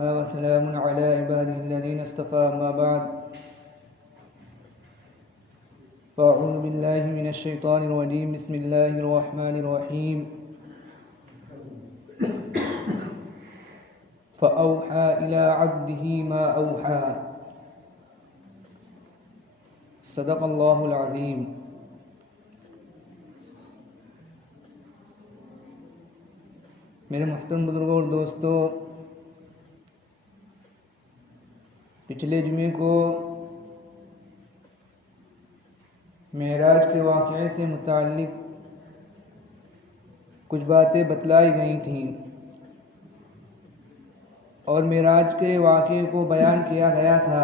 وكفى وسلام على عباده الذين اصطفى أما بعد فأعوذ بالله من الشيطان الرجيم بسم الله الرحمن الرحيم فأوحى إلى عبده ما أوحى صدق اللہ العظیم۔ میرے محترم بزرگوں اور دوستوں، پچھلے جمعے کو معراج کے واقعے سے متعلق کچھ باتیں بتلائی گئی تھیں اور معراج کے واقعے کو بیان کیا گیا تھا۔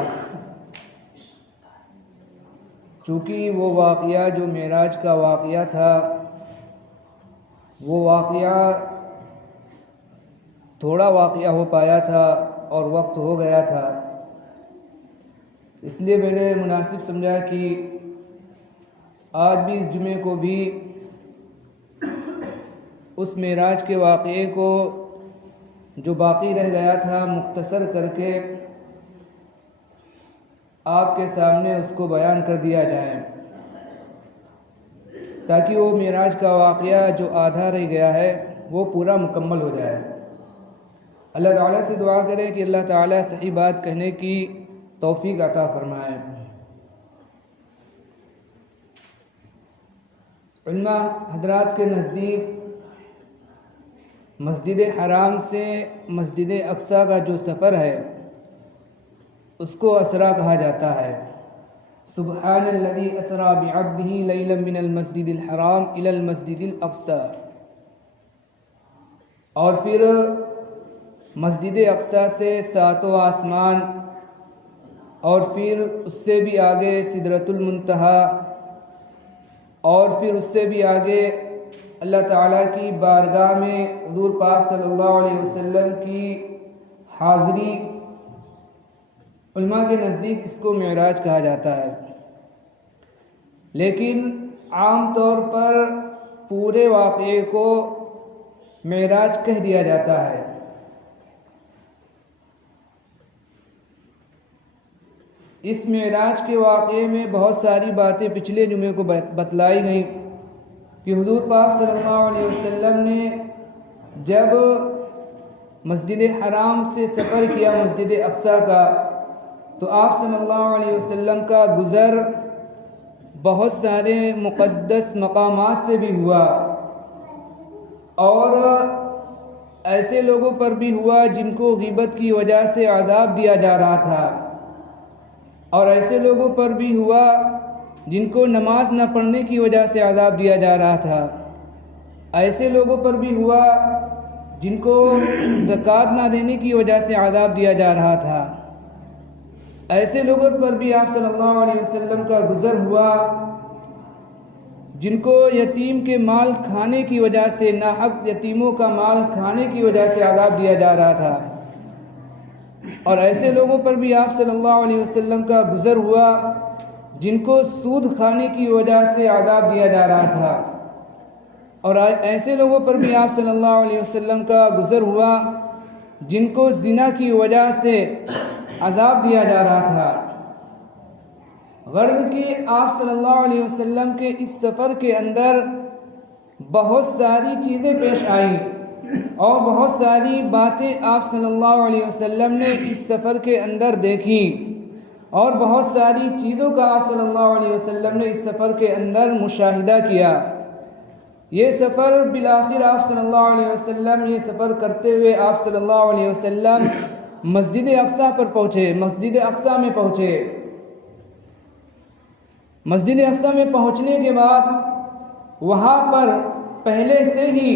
چونکہ وہ واقعہ جو معراج کا واقعہ تھا، وہ واقعہ تھوڑا واقعہ ہو پایا تھا اور وقت ہو گیا تھا، اس لیے میں نے مناسب سمجھا کہ آج بھی اس جمعے کو بھی اس معراج کے واقعے کو جو باقی رہ گیا تھا مختصر کر کے آپ کے سامنے اس کو بیان کر دیا جائے، تاکہ وہ معراج کا واقعہ جو آدھا رہ گیا ہے وہ پورا مکمل ہو جائے۔ اللہ تعالیٰ سے دعا کریں کہ اللہ تعالیٰ صحیح بات کہنے کی توفیق عطا فرمائے۔ علماء حضرات کے نزدیک مسجد حرام سے مسجد اقصیٰ کا جو سفر ہے اس کو اسرا کہا جاتا ہے۔ سبحان الذی اسری بعبدہ لیلا من المسجد الحرام الی المسجد الاقصیٰ، اور پھر مسجد اقصیٰ سے ساتواں آسمان، اور پھر اس سے بھی آگے سدرۃ المنتہا، اور پھر اس سے بھی آگے اللہ تعالیٰ کی بارگاہ میں حضور پاک صلی اللہ علیہ وسلم کی حاضری۔ علماء کے نزدیک اس کو معراج کہا جاتا ہے، لیکن عام طور پر پورے واقعے کو معراج کہہ دیا جاتا ہے۔ اس معراج کے واقعے میں بہت ساری باتیں پچھلے جمعے کو بتلائی گئیں کہ حضور پاک صلی اللہ علیہ وسلم نے جب مسجد حرام سے سفر کیا مسجد اقصیٰ کا، تو آپ صلی اللہ علیہ وسلم کا گزر بہت سارے مقدس مقامات سے بھی ہوا، اور ایسے لوگوں پر بھی ہوا جن کو غیبت کی وجہ سے عذاب دیا جا رہا تھا، اور ایسے لوگوں پر بھی ہوا جن کو نماز نہ پڑھنے کی وجہ سے عذاب دیا جا رہا تھا، ایسے لوگوں پر بھی ہوا جن کو زکوٰۃ نہ دینے کی وجہ سے عذاب دیا جا رہا تھا، ایسے لوگوں پر بھی آپ صلی اللہ علیہ وسلم کا گزر ہوا جن کو یتیم کے مال کھانے کی وجہ سے، ناحق یتیموں کا مال کھانے کی وجہ سے عذاب دیا جا رہا تھا، اور ایسے لوگوں پر بھی آپ صلی اللہ علیہ وسلم کا گزر ہوا جن کو سود کھانے کی وجہ سے عذاب دیا جا رہا تھا، اور ایسے لوگوں پر بھی آپ صلی اللہ علیہ وسلم کا گزر ہوا جن کو زنا کی وجہ سے عذاب دیا جا رہا تھا۔ غرض کہ آپ صلی اللہ علیہ وسلم کے اس سفر کے اندر بہت ساری چیزیں پیش آئیں، اور بہت ساری باتیں آپ صلی اللہ علیہ وسلم نے اس سفر کے اندر دیکھی، اور بہت ساری چیزوں کا آپ صلی اللہ علیہ وسلم نے اس سفر کے اندر مشاہدہ کیا۔ یہ سفر بالآخر آپ صلی اللہ علیہ وسلم یہ سفر کرتے ہوئے آپ صلی اللہ علیہ وسلم مسجد اقصیٰ پر پہنچے، مسجد اقصیٰ میں پہنچے۔ مسجد اقصیٰ میں پہنچنے کے بعد وہاں پر پہلے سے ہی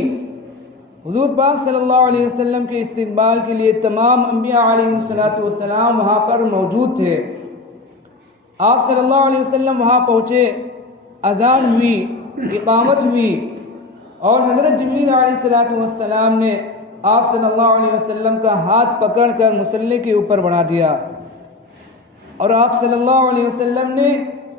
حضور پاک صلی اللہ علیہ وسلم کے استقبال کے لیے تمام انبیاء علیہ السلام وہاں پر موجود تھے۔ آپ صلی اللہ علیہ وسلم وہاں پہنچے، اذان ہوئی، اقامت ہوئی، اور حضرت جبریل علیہ السلام نے آپ صلی اللہ علیہ وسلم کا ہاتھ پکڑ کر مصلی کے اوپر بڑھا دیا، اور آپ صلی اللہ علیہ وسلم نے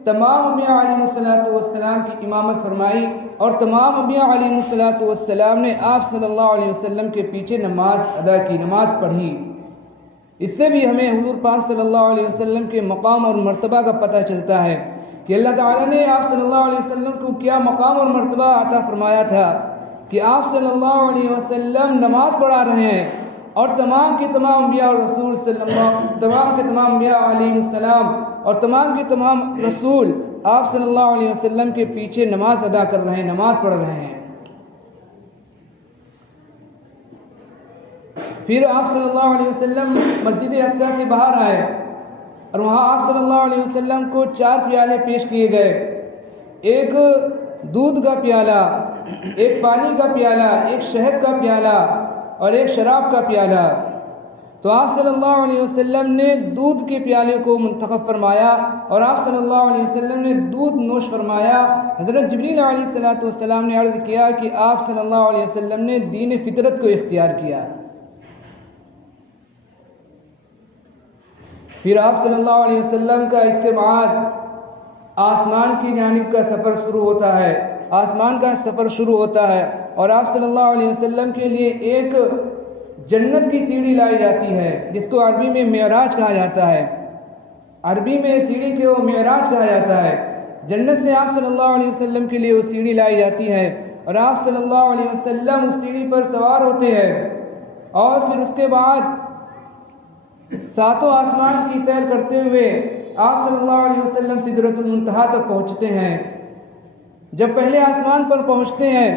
تمام انبیاء علیہ السلام کی امامت فرمائی، اور تمام انبیاء علیہ السلام نے آپ صلی اللہ علیہ وسلم کے پیچھے نماز ادا کی، نماز پڑھی۔ اس سے بھی ہمیں حضور پاک صلی اللہ علیہ وسلم کے مقام اور مرتبہ کا پتہ چلتا ہے کہ اللہ تعالیٰ نے آپ صلی اللہ علیہ وسلم کو کیا مقام اور مرتبہ عطا فرمایا تھا کہ آپ صلی اللہ علیہ وسلم نماز پڑھا رہے ہیں اور تمام کے تمام انبیاء اور رسول تمام کے تمام انبیاء علیہ السلام اور تمام کے تمام رسول آپ صلی اللہ علیہ وسلم کے پیچھے نماز ادا کر رہے ہیں، نماز پڑھ رہے ہیں۔ پھر آپ صلی اللہ علیہ وسلم مسجد اقصیٰ سے باہر آئے اور وہاں آپ صلی اللہ علیہ وسلم کو 4 پیالے پیش کیے گئے، ایک دودھ کا پیالہ، ایک پانی کا پیالہ، ایک شہد کا پیالہ اور ایک شراب کا پیالہ۔ تو آپ صلی اللہ علیہ وسلم نے دودھ کے پیالے کو منتخب فرمایا اور آپ صلی اللہ علیہ وسلم نے دودھ نوش فرمایا۔ حضرت جبریل علیہ السلام نے عرض کیا کہ آپ صلی اللہ علیہ وسلم نے دین فطرت کو اختیار کیا۔ پھر آپ صلی اللہ علیہ وسلم کا اس کے بعد آسمان کی جانب کا سفر شروع ہوتا ہے، آسمان کا سفر شروع ہوتا ہے اور آپ صلی اللہ علیہ وسلم کے لیے ایک جنت کی سیڑھی لائی جاتی ہے جس کو عربی میں معراج کہا جاتا ہے۔ عربی میں سیڑھی کو معراج کہا جاتا ہے۔ جنت سے آپ صلی اللہ علیہ وسلم کے لیے وہ سیڑھی لائی جاتی ہے اور آپ صلی اللہ علیہ وسلم اس سیڑھی پر سوار ہوتے ہیں اور پھر اس کے بعد 7 آسمان کی سیر کرتے ہوئے آپ صلی اللہ علیہ وسلم سدرۃ المنتہا تک پہنچتے ہیں۔ جب پہلے آسمان پر پہنچتے ہیں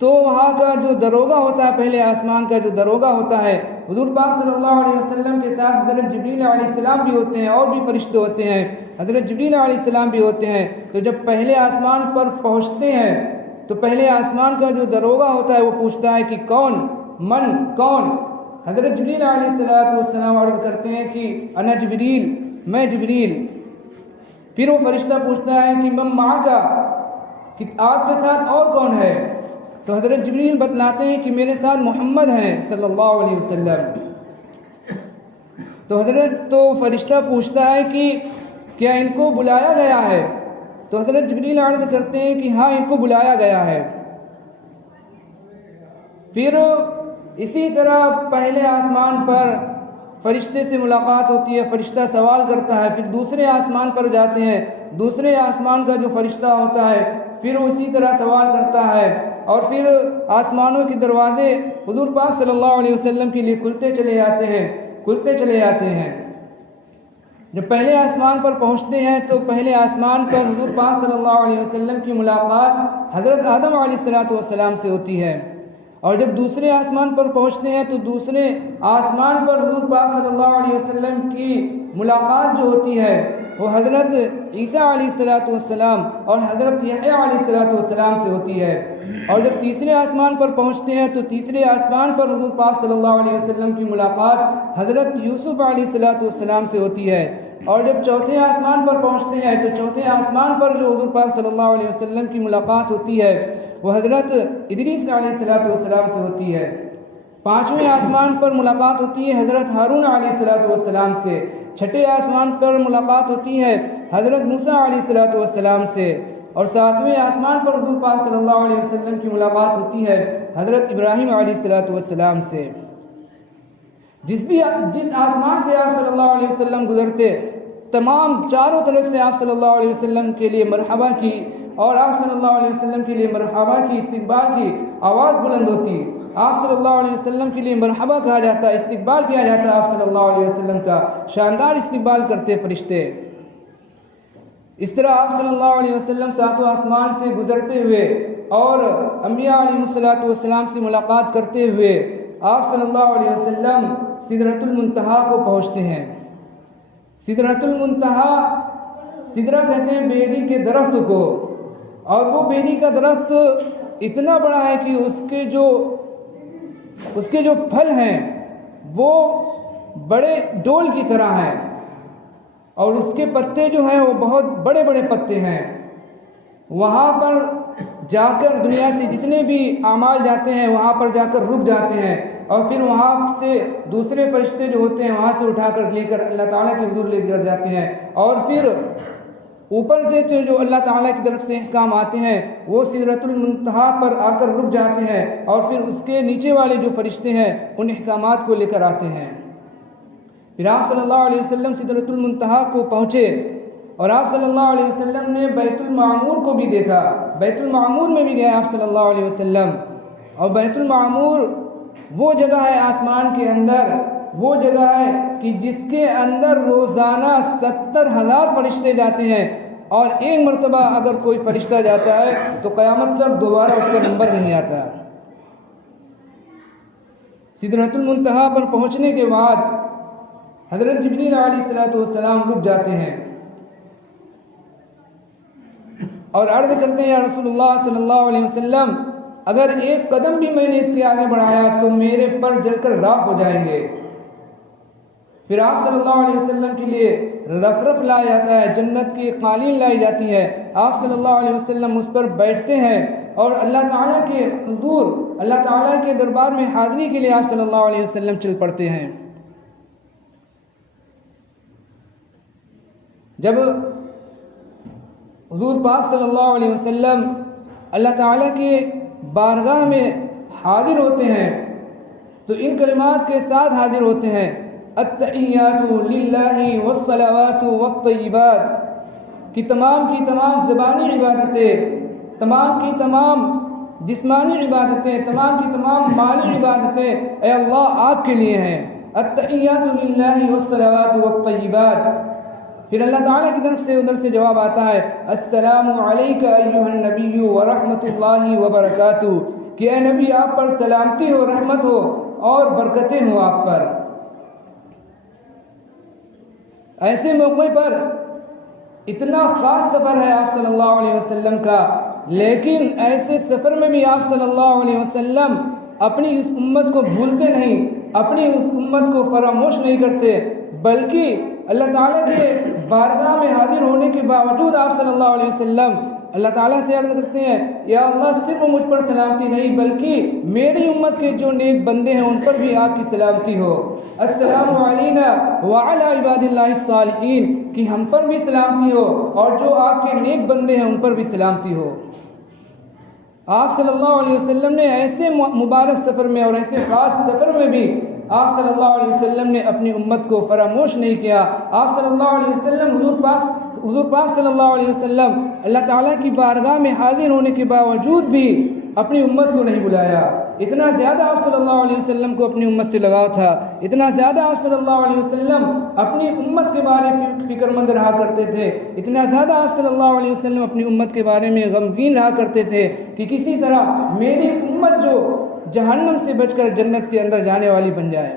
تو وہاں کا جو دروگہ ہوتا ہے، پہلے آسمان کا جو دروگہ ہوتا ہے، حضور پاک صلی اللہ علیہ وسلم کے ساتھ حضرت جبریل علیہ السلام بھی ہوتے ہیں اور بھی فرشتے ہوتے ہیں، حضرت جبریل علیہ السلام بھی ہوتے ہیں۔ تو جب پہلے آسمان پر پہنچتے ہیں تو پہلے آسمان کا جو دروگہ ہوتا ہے وہ پوچھتا ہے کہ کون؟ حضرت جبریل علیہ السلام عرض کرتے ہیں کہ انا جبریل، میں جبریل۔ پھر وہ فرشتہ پوچھتا ہے کہ من معک، کہ آپ کے ساتھ اور کون ہے؟ تو حضرت جبریل بتلاتے ہیں کہ میرے ساتھ محمد ہیں صلی اللہ علیہ وسلم۔ تو فرشتہ پوچھتا ہے کہ کیا ان کو بلایا گیا ہے؟ تو حضرت جبریل عرض کرتے ہیں کہ ہاں، ان کو بلایا گیا ہے۔ پھر اسی طرح پہلے آسمان پر فرشتے سے ملاقات ہوتی ہے، فرشتہ سوال کرتا ہے، پھر دوسرے آسمان پر جاتے ہیں، دوسرے آسمان کا جو فرشتہ ہوتا ہے پھر وہ اسی طرح سوال کرتا ہے اور پھر آسمانوں کے دروازے حضور پاک صلی اللہ علیہ وسلم کے لیے کھلتے چلے جاتے ہیں۔ جب پہلے آسمان پر پہنچتے ہیں تو پہلے آسمان پر حضور پاک صلی اللہ علیہ وسلم کی ملاقات حضرت آدم علیہ السلام سے ہوتی ہے، اور جب دوسرے آسمان پر پہنچتے ہیں تو دوسرے آسمان پر حضور پاک صلی اللہ علیہ وسلم کی ملاقات جو ہوتی ہے وہ حضرت عیسیٰ علیہ السلام اور حضرت یحییٰ علیہ السلام سے ہوتی ہے۔ اور جب تیسرے آسمان پر پہنچتے ہیں تو تیسرے آسمان پر حضور پاک صلی اللہ علیہ وسلم کی ملاقات حضرت یوسف علیہ السلام سے ہوتی ہے۔ اور جب چوتھے آسمان پر پہنچتے ہیں تو چوتھے آسمان پر جو حضور پاک صلی اللہ علیہ وسلم کی ملاقات ہوتی ہے وہ حضرت ادریس علیہ السلام سے ہوتی ہے۔ پانچویں آسمان پر ملاقات ہوتی ہے حضرت ہارون علیہ السلام سے۔ چھٹے آسمان پر ملاقات ہوتی ہے حضرت موسیٰ علیہ السلام سے، اور ساتویں آسمان پر حضور پاک صلی اللہ علیہ وسلم کی ملاقات ہوتی ہے حضرت ابراہیم علیہ السلام سے۔ جس آسمان سے آپ صلی اللہ علیہ وسلم گزرتے تمام چاروں طرف سے آپ صلی اللہ علیہ وسلم کے لیے مرحبا کی اور آپ صلی اللہ علیہ وسلم کے لیے مرحبا کی استقبال کی آواز بلند ہوتی۔ آپ صلی اللہ علیہ وسلم کے لیے مرحبا کہا جاتا، استقبال کیا جاتا آپ صلی اللہ علیہ وسلم کا، شاندار استقبال کرتے فرشتے۔ اس طرح آپ صلی اللہ علیہ وسلم ساتوں آسمان سے گزرتے ہوئے اور انبیاء علیہ السلام سے ملاقات کرتے ہوئے آپ صلی اللہ علیہ وسلم سدرۃ المنتہا کو پہنچتے ہیں۔ سدرۃ المنتہا، سدرہ کہتے ہیں بیری کے درخت کو، اور وہ بیری کا درخت اتنا بڑا ہے کہ اس کے جو پھل ہیں وہ بڑے ڈول کی طرح ہیں، اور اس کے پتے جو ہیں وہ بہت بڑے بڑے پتے ہیں۔ وہاں پر جا کر دنیا سے جتنے بھی اعمال جاتے ہیں وہاں پر جا کر رک جاتے ہیں، اور پھر وہاں سے دوسرے فرشتے جو ہوتے ہیں وہاں سے اٹھا کر لے کر اللہ تعالیٰ کے حضور لے کر جاتے ہیں، اور پھر اوپر سے جو اللہ تعالیٰ کی طرف سے احکام آتے ہیں وہ سدرۃ المنتہا پر آ کر رک جاتے ہیں، اور پھر اس کے نیچے والے جو فرشتے ہیں ان احکامات کو لے کر آتے ہیں۔ پھر آپ صلی اللہ علیہ وسلم سدرۃ المنتہا کو پہنچے اور آپ صلی اللہ علیہ وسلم نے بیت المعمور کو بھی دیکھا. بیت المعمور میں بھی گئے آپ صلی اللہ علیہ وسلم. اور بیت المعمور وہ جگہ ہے آسمان کے اندر، وہ جگہ ہے کہ جس کے اندر روزانہ 70,000 فرشتے جاتے ہیں، اور ایک مرتبہ اگر کوئی فرشتہ جاتا ہے تو قیامت تک دوبارہ اس کا نمبر نہیں آتا. سدرۃ المنتہا پر پہنچنے کے بعد حضرت جبریل علیہ السلام رک جاتے ہیں اور عرض کرتے ہیں یا رسول اللہ صلی اللہ علیہ وسلم، اگر ایک قدم بھی میں نے اس کے آگے بڑھایا تو میرے پر جل کر راکھ ہو جائیں گے. پھر آپ صلی اللہ علیہ وسلم کے لیے رفرف لایا جاتا ہے، جنت کی قالین لائی جاتی ہے. آپ صلی اللہ علیہ وسلم اس پر بیٹھتے ہیں اور اللہ تعالیٰ کے حضور، اللہ تعالیٰ کے دربار میں حاضری کے لیے آپ صلی اللہ علیہ وسلم چل پڑتے ہیں. جب حضور پاک صلی اللہ علیہ وسلم اللہ تعالیٰ کے بارگاہ میں حاضر ہوتے ہیں تو ان کلمات کے ساتھ حاضر ہوتے ہیں، التحیات للہ والصلوات والطیبات، کی تمام زبانی عبادتیں، تمام کی تمام جسمانی عبادتیں، تمام کی تمام مالی عبادتیں اے اللہ آپ کے لیے ہیں. التحیات للہ والصلوات والطیبات. پھر اللہ تعالیٰ کی طرف سے ادھر سے جواب آتا ہے السلام علیک ایھا النبی ورحمۃ اللہ وبرکاتہ، کہ اے نبی آپ پر سلامتی ہو، رحمت ہو اور برکتیں ہوں آپ پر. ایسے موقع پر اتنا خاص سفر ہے آپ صلی اللہ علیہ وسلم کا، لیکن ایسے سفر میں بھی آپ صلی اللہ علیہ وسلم اپنی اس امت کو بھولتے نہیں، اپنی اس امت کو فراموش نہیں کرتے، بلکہ اللہ تعالیٰ کے بارگاہ میں حاضر ہونے کے باوجود آپ صلی اللہ علیہ وسلم اللہ تعالیٰ سے عرض کرتے ہیں یا اللہ صرف مجھ پر سلامتی نہیں بلکہ میری امت کے جو نیک بندے ہیں ان پر بھی آپ کی سلامتی ہو. السلام علینا وعلی عباد اللہ الصالحین، کہ ہم پر بھی سلامتی ہو اور جو آپ کے نیک بندے ہیں ان پر بھی سلامتی ہو. آپ صلی اللہ علیہ وسلم نے ایسے مبارک سفر میں اور ایسے خاص سفر میں بھی آپ صلی اللہ علیہ وسلم نے اپنی امت کو فراموش نہیں کیا. آپ صلی اللہ علیہ وسلم حضور پاک صلی اللہ علیہ وسلم اللہ تعالیٰ کی بارگاہ میں حاضر ہونے کے باوجود بھی اپنی امت کو نہیں بلایا. اتنا زیادہ آپ صلی اللہ علیہ وسلم کو اپنی امت سے لگاؤ تھا، اتنا زیادہ آپ صلی اللہ علیہ وسلم اپنی امت کے بارے میں فکر مند رہا کرتے تھے، اتنا زیادہ آپ صلی اللہ علیہ وسلم اپنی امت کے بارے میں غمگین رہا کرتے تھے کہ کسی طرح میری امت جو جہنم سے بچ کر جنت کے اندر جانے والی بن جائے.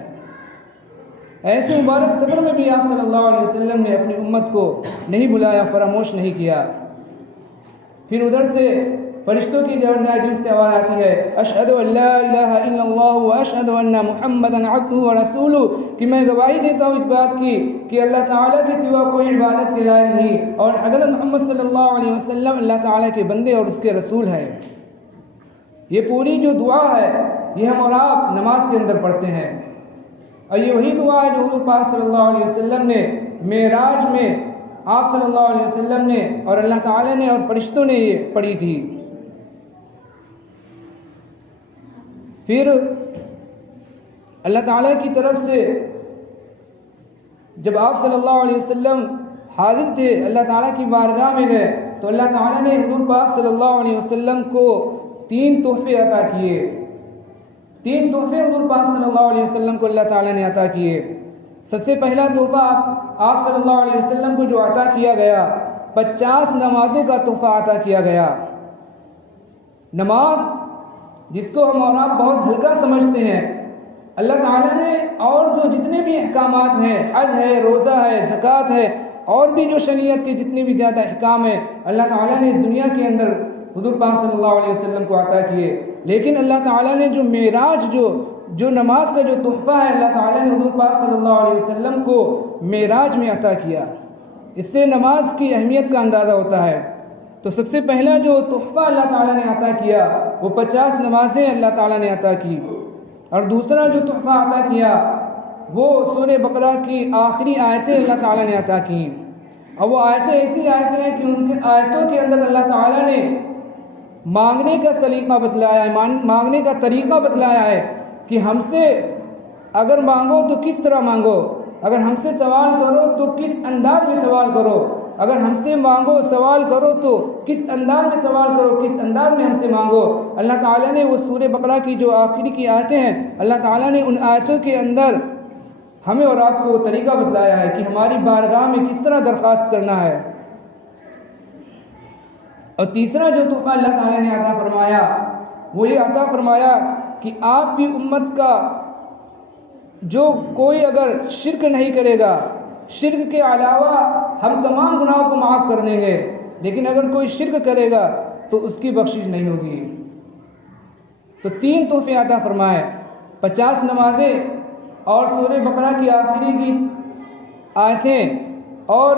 ایسے مبارک سفر میں بھی آپ صلی اللہ علیہ وسلم نے اپنی امت کو نہیں بلایا، فراموش نہیں کیا. پھر ادھر سے فرشتوں کی جنگ سے آواز آتی ہے اشہد ان لا الہ الا اللہ واشہد ان محمدا عبدہ ورسولہ، کہ میں گواہی دیتا ہوں اس بات کی کہ اللہ تعالیٰ کے سوا کوئی عبادت کے لائق نہیں اور حضرت محمد صلی اللہ علیہ وسلم اللہ تعالیٰ کے بندے اور اس کے رسول ہیں. یہ پوری جو دعا ہے یہ ہم اور آپ نماز کے اندر پڑھتے ہیں، اور یہ وہی دعا ہے جو حضور پاک صلی اللہ علیہ وسلم نے معراج میں آپ صلی اللہ علیہ وسلم نے اور اللہ تعالیٰ نے اور فرشتوں نے یہ پڑھی تھی. پھر اللہ تعالیٰ کی طرف سے جب آپ صلی اللہ علیہ وسلم حاضر تھے، اللہ تعالیٰ کی بارگاہ میں گئے، تو اللہ تعالیٰ نے حضور پاک صلی اللہ علیہ وسلم کو 3 تحفے عطا کیے. 3 تحفے حضور پاک صلی اللہ علیہ وسلم کو اللہ تعالیٰ نے عطا کیے. سب سے پہلا تحفہ آپ صلی اللہ علیہ وسلم کو جو عطا کیا گیا 50 نمازوں کا تحفہ عطا کیا گیا. نماز جس کو ہم اور آپ بہت ہلکا سمجھتے ہیں، اللہ تعالیٰ نے اور جو جتنے بھی احکامات ہیں، حج ہے، روزہ ہے، زکوٰۃ ہے، اور بھی جو شریعت کے جتنے بھی زیادہ احکام ہیں اللہ تعالیٰ نے اس دنیا کے اندر حضور پاک صلی اللہ علیہ وسلم کو عطا کیے. لیکن اللہ تعالیٰ نے جو معراج جو نماز کا جو تحفہ ہے اللہ تعالیٰ نے حضور پاک صلی اللہ علیہ وسلم کو معراج میں عطا کیا. اس سے نماز کی اہمیت کا اندازہ ہوتا ہے. تو سب سے پہلا جو تحفہ اللہ تعالیٰ نے عطا کیا وہ 50 نمازیں اللہ تعالیٰ نے عطا کی، اور دوسرا جو تحفہ عطا کیا وہ سورہ بقرہ کی آخری آیتیں اللہ تعالیٰ نے عطا کی. اور وہ آیتیں ایسی آیتیں ہیں کہ ان کے آیتوں کے اندر اللہ تعالیٰ نے مانگنے کا سلیقہ بتلایا ہے، مانگنے کا طریقہ بتلایا ہے کہ ہم سے اگر مانگو تو کس طرح مانگو، اگر ہم سے سوال کرو تو کس انداز میں سوال کرو، اگر ہم سے مانگو سوال کرو تو کس انداز میں سوال کرو، کس انداز میں ہم سے مانگو۔ اللہ تعالیٰ نے وہ سورہ بقرہ کی جو آخری کی آیتیں ہیں، اللہ تعالیٰ نے ان آیتوں کے اندر ہمیں اور آپ کو وہ طریقہ بتلایا ہے کہ ہماری بارگاہ میں کس طرح درخواست کرنا ہے۔ اور تیسرا جو تحفہ اللہ تعالیٰ نے عطا فرمایا وہ یہ عطا فرمایا کہ آپ کی امت کا جو کوئی اگر شرک نہیں کرے گا، شرک کے علاوہ ہم تمام گناہوں کو معاف کر دیں گے، لیکن اگر کوئی شرک کرے گا تو اس کی بخشش نہیں ہوگی۔ تو 3 تحفے عطا فرمائے، 50 نمازیں اور سورہ بقرہ کی آخری کی آیتیں، اور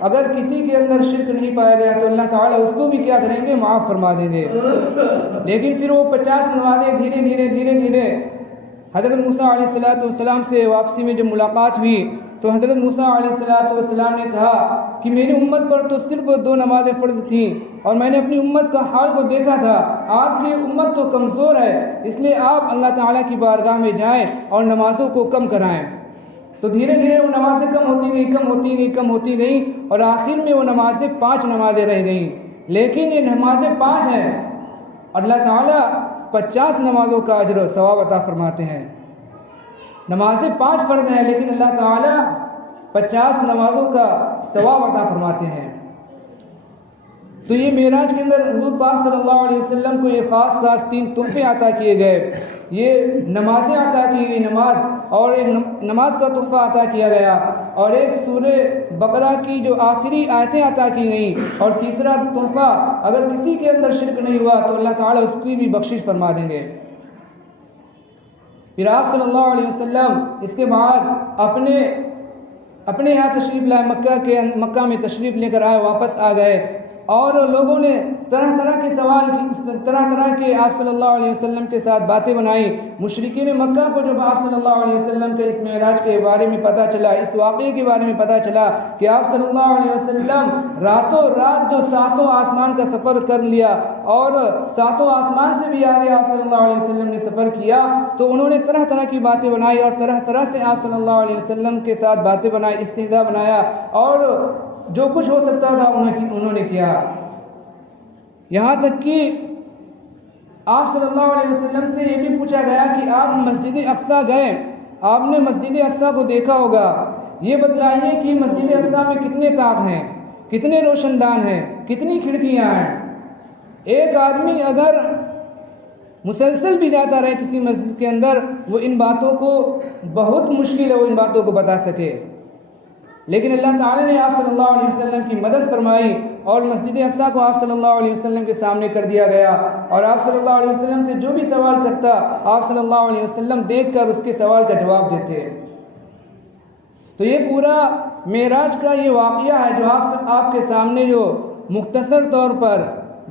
اگر کسی کے اندر شرک نہیں پایا گیا تو اللہ تعالیٰ اس کو بھی کیا کریں گے، معاف فرما دیں گے۔ لیکن پھر وہ 50 نمازیں دھیرے دھیرے حضرت موسیٰ علیہ السلام سے واپسی میں جب ملاقات ہوئی تو حضرت موسیٰ علیہ السلام نے کہا کہ میری امت پر تو صرف 2 نمازیں فرض تھیں، اور میں نے اپنی امت کا حال کو دیکھا تھا، آپ کی امت تو کمزور ہے، اس لیے آپ اللہ تعالیٰ کی بارگاہ میں جائیں اور نمازوں کو کم کرائیں۔ تو دھیرے دھیرے وہ نمازیں کم ہوتی گئیں اور آخر میں وہ نمازیں 5 نمازیں رہ گئیں۔ لیکن یہ نمازیں 5 ہیں، اللہ تعالیٰ 50 نمازوں کا اجر و ثواب عطا فرماتے ہیں۔ نمازیں 5 فرض ہیں لیکن اللہ تعالیٰ 50 نمازوں کا ثواب عطا فرماتے ہیں۔ تو یہ معراج کے اندر حضور پاک صلی اللہ علیہ وسلم کو یہ خاص 3 تحفے عطا کیے گئے، یہ نمازیں عطا کی گئی، نماز اور ایک نماز کا تحفہ عطا کیا گیا، اور ایک سورہ بقرہ کی جو آخری آیتیں عطا کی گئیں، اور تیسرا تحفہ اگر کسی کے اندر شرک نہیں ہوا تو اللہ تعالیٰ اس کی بھی بخشش فرما دیں گے۔ پھر آپ صلی اللہ علیہ وسلم اس کے بعد اپنے یہاں تشریف لائے، مکہ میں تشریف لے کر آئے، واپس آ گئے، اور لوگوں نے طرح طرح کے سوال کی، طرح طرح کے آپ صلی اللہ علیہ وسلم کے ساتھ باتیں بنائیں۔ مشرکین مکہ کو جب آپ صلی اللہ علیہ وسلم کے اس معراج کے بارے میں پتہ چلا، اس واقعے کے بارے میں پتہ چلا کہ آپ صلی اللہ علیہ وسلم راتوں رات جو 7 آسمان کا سفر کر لیا، اور 7 آسمان سے بھی آگے آپ صلی اللہ علیہ وسلم نے سفر کیا، تو انہوں نے طرح طرح کی باتیں بنائی اور طرح طرح سے آپ صلی اللہ علیہ وسلم کے ساتھ باتیں بنائی، استہزاء بنایا، اور جو کچھ ہو سکتا تھا انہوں نے کیا۔ یہاں تک کہ آپ صلی اللہ علیہ وسلم سے یہ بھی پوچھا گیا کہ آپ مسجد اقصیٰ گئے، آپ نے مسجد اقصیٰ کو دیکھا ہوگا، یہ بتلائیے کہ مسجد اقصیٰ میں کتنے طاق ہیں، کتنے روشن دان ہیں، کتنی کھڑکیاں ہیں۔ ایک آدمی اگر مسلسل بھی جاتا رہے کسی مسجد کے اندر، وہ ان باتوں کو بہت مشکل ہے وہ ان باتوں کو بتا سکے، لیکن اللہ تعالیٰ نے آپ صلی اللہ علیہ وسلم کی مدد فرمائی، اور مسجد اقصیٰ کو آپ صلی اللہ علیہ وسلم کے سامنے کر دیا گیا، اور آپ صلی اللہ علیہ وسلم سے جو بھی سوال کرتا آپ صلی اللہ علیہ وسلم دیکھ کر اس کے سوال کا جواب دیتے۔ تو یہ پورا معراج کا یہ واقعہ ہے جو آپ کے سامنے جو مختصر طور پر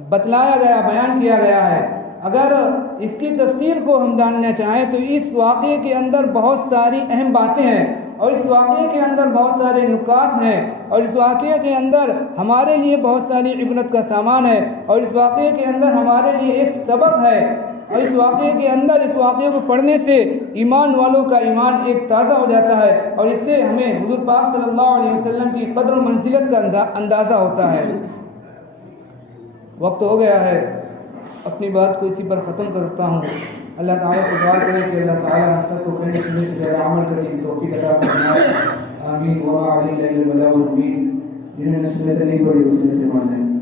بتلایا گیا، بیان کیا گیا ہے۔ اگر اس کی تفصیل کو ہم جاننا چاہیں تو اس واقعے کے اندر بہت ساری اہم باتیں ہیں، اور اس واقعے کے اندر بہت سارے نکات ہیں، اور اس واقعے کے اندر ہمارے لیے بہت ساری عبرت کا سامان ہے، اور اس واقعے کے اندر ہمارے لیے ایک سبق ہے، اور اس واقعے کے اندر اس واقعے کو پڑھنے سے ایمان والوں کا ایمان ایک تازہ ہو جاتا ہے، اور اس سے ہمیں حضور پاک صلی اللہ علیہ وسلم کی قدر و منزلت کا اندازہ ہوتا ہے۔ وقت ہو گیا ہے، اپنی بات کو اسی پر ختم کرتا ہوں۔ اللہ تعالیٰ سے دعا کریں کہ اللہ تعالیٰ ہم سب کو کہنے سننے سے زیادہ عمل کرنے کی توفیق عطا فرمائے۔ آمین۔ وما علینا الا البلاغ المبین۔ جنہوں نے سنت نہیں پڑھی وہ سنت پڑھ لیں۔